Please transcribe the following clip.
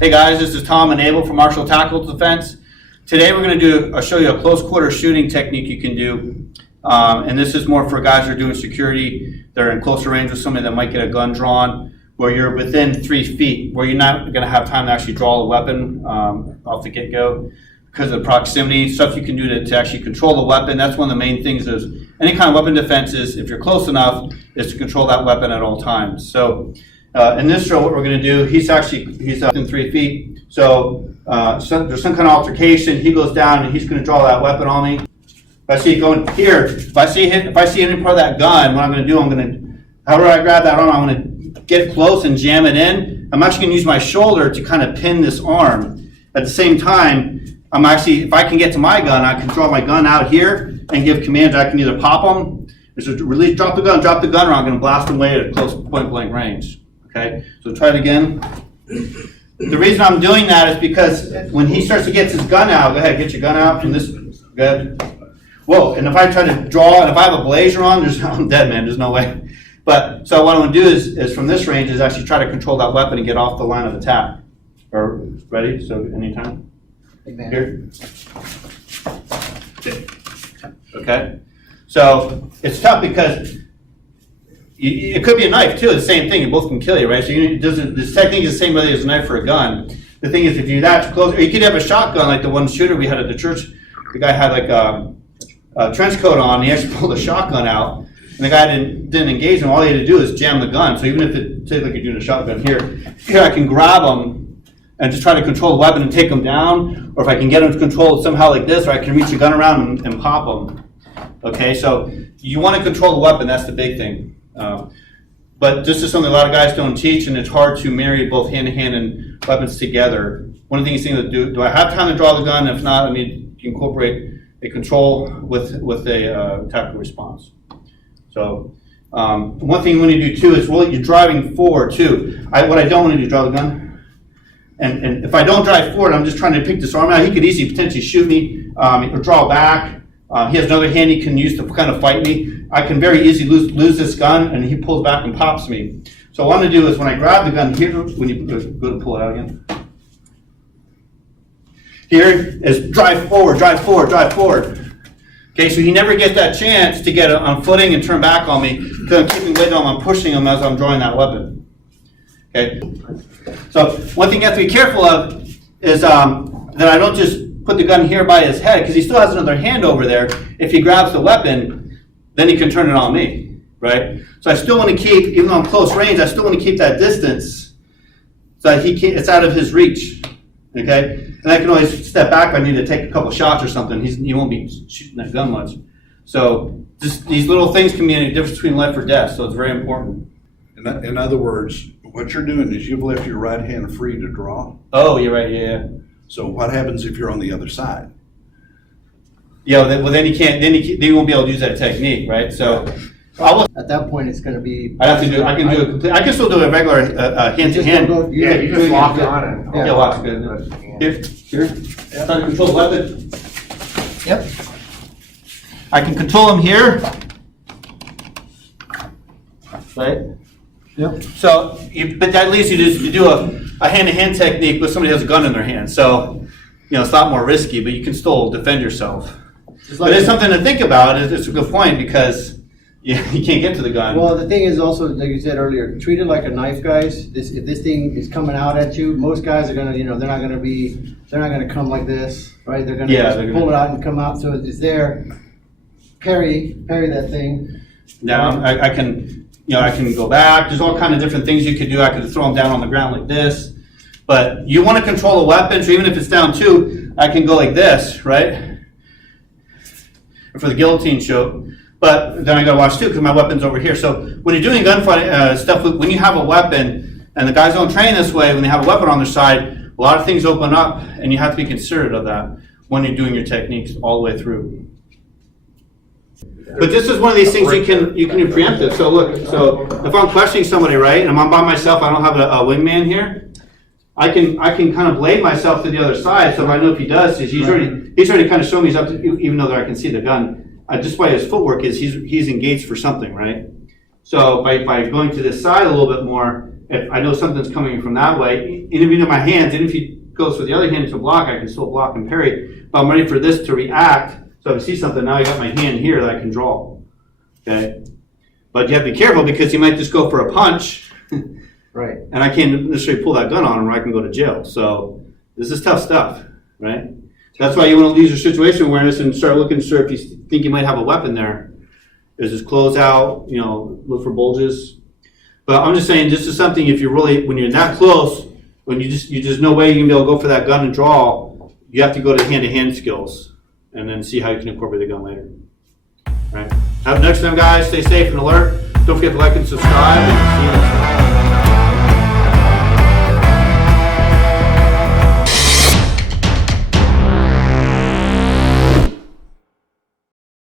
Hey guys, this is Tom and Abel from Marshall Tactical Defense. Today we're going to I'll show you a close quarter shooting technique you can do. And this is more for guys who are doing security. They're in closer range with somebody that might get a gun drawn, where you're within 3 feet, where you're not going to have time to actually draw the weapon off the get-go because of the proximity. Stuff you can do to actually control the weapon. That's one of the main things is any kind of weapon defense is, if you're close enough, is to control that weapon at all times. So in this drill, what we're going to do, he's within 3 feet. So there's some kind of altercation. He goes down and he's going to draw that weapon on me. If I see it going here, if I see any part of that gun, what I'm going to do, however I grab that arm, I'm going to get close and jam it in. I'm actually going to use my shoulder to kind of pin this arm. At the same time, if I can get to my gun, I can draw my gun out here and give commands. I can either pop them, release, drop the gun, or I'm going to blast them away at a close point blank range. Okay, so try it again. The reason I'm doing that is because when he starts to get his gun out, go ahead, get your gun out from this. Good. Whoa, and if I try to draw, and if I have a blazer on, I'm dead, man. There's no way. But so what I want to do is from this range is actually try to control that weapon and get off the line of attack. Or ready? So anytime. Here. Okay. So it's tough because it could be a knife too. The same thing. It both can kill you, right? So this technique is the same whether it's a knife or a gun. The thing is, if you that close, or you could have a shotgun like the one shooter we had at the church. The guy had like a trench coat on. And he actually pulled a shotgun out, and the guy didn't engage him. All he had to do is jam the gun. So even if it say like you're doing a shotgun here I can grab him and just try to control the weapon and take him down. Or if I can get him to control it somehow like this, or I can reach the gun around and pop him. Okay, so you want to control the weapon. That's the big thing. But this is something a lot of guys don't teach, and it's hard to marry both hand-to-hand and weapons together. One of the things to do I have time to draw the gun? If not, you incorporate a control with a tactical response. So one thing you want to do too is really you're driving forward too. What I don't want to do is draw the gun. And if I don't drive forward, I'm just trying to pick this arm out. He could easily potentially shoot me or draw back. He has another hand he can use to kind of fight me. I can very easily lose this gun, and he pulls back and pops me. So what I want to do is when I grab the gun here, when you go to pull it out again. Here is drive forward. Okay, so he never gets that chance to get on footing and turn back on me because I'm keeping weight on him, I'm pushing him as I'm drawing that weapon. Okay, so one thing you have to be careful of is that I don't just put the gun here by his head because he still has another hand over there. If he grabs the weapon, then he can turn it on me, right? So I still want to keep, even though I'm close range, I still want to keep that distance so that it's out of his reach, okay? And I can always step back if I need to take a couple shots or something. He won't be shooting that gun much. So just these little things can be a difference between life or death, so it's very important. In other words, what you're doing is you've left your right hand free to draw. Oh, you're right, yeah. So what happens if you're on the other side? Yeah, well then they won't be able to use that technique, right? So at that point it's going to be. I can still do a regular hand to hand. Yeah, you just lock on and. Yeah, lock's good. Here. Try to control the weapon. Yep. I can control him here. Right? Yep. So, but at least you do a hand-to-hand technique with somebody who has a gun in their hand. So, it's a lot more risky, but you can still defend yourself. But it's something to think about. It's a good point because you can't get to the gun. Well, the thing is also, like you said earlier, treat it like a knife, guys. If this thing is coming out at you, most guys are gonna, they're not gonna come like this, right? They're gonna pull it out and come out. So it's there. Parry that thing. Now I can go back. There's all kind of different things you could do. I could throw them down on the ground like this. But you want to control the weapon, so even if it's down too, I can go like this, right? For the guillotine show. But then I got to watch too because my weapon's over here. So when you're doing gunfight stuff, when you have a weapon, and the guys don't train this way, when they have a weapon on their side, a lot of things open up, and you have to be considerate of that when you're doing your techniques all the way through. But this is one of these things you can do preemptive. So look, so if I'm questioning somebody, right, and I'm by myself, I don't have a wingman here, I can kind of blade myself to the other side. So if I know if he does, he's already kind of shown me he's up to, even though I can see the gun. Just by his footwork is he's engaged for something, right? So by going to this side a little bit more, if I know something's coming from that way, and even in my hands, and if he goes for the other hand to block, I can still block and parry. But I'm ready for this to react. So if I see something, now I got my hand here that I can draw. Okay? But you have to be careful because he might just go for a punch. Right. And I can't necessarily pull that gun on him or I can go to jail. So this is tough stuff, right? That's why you want to use your situation awareness and start looking, sir, if you think you might have a weapon there. Is his clothes out? You know, look for bulges. But I'm just saying, this is something if you're really, when you're that close, when you just no way you can be able to go for that gun and draw, you have to go to hand-to-hand skills and then see how you can incorporate the gun later. Right? Have next time, guys. Stay safe and alert. Don't forget to like and subscribe. And see you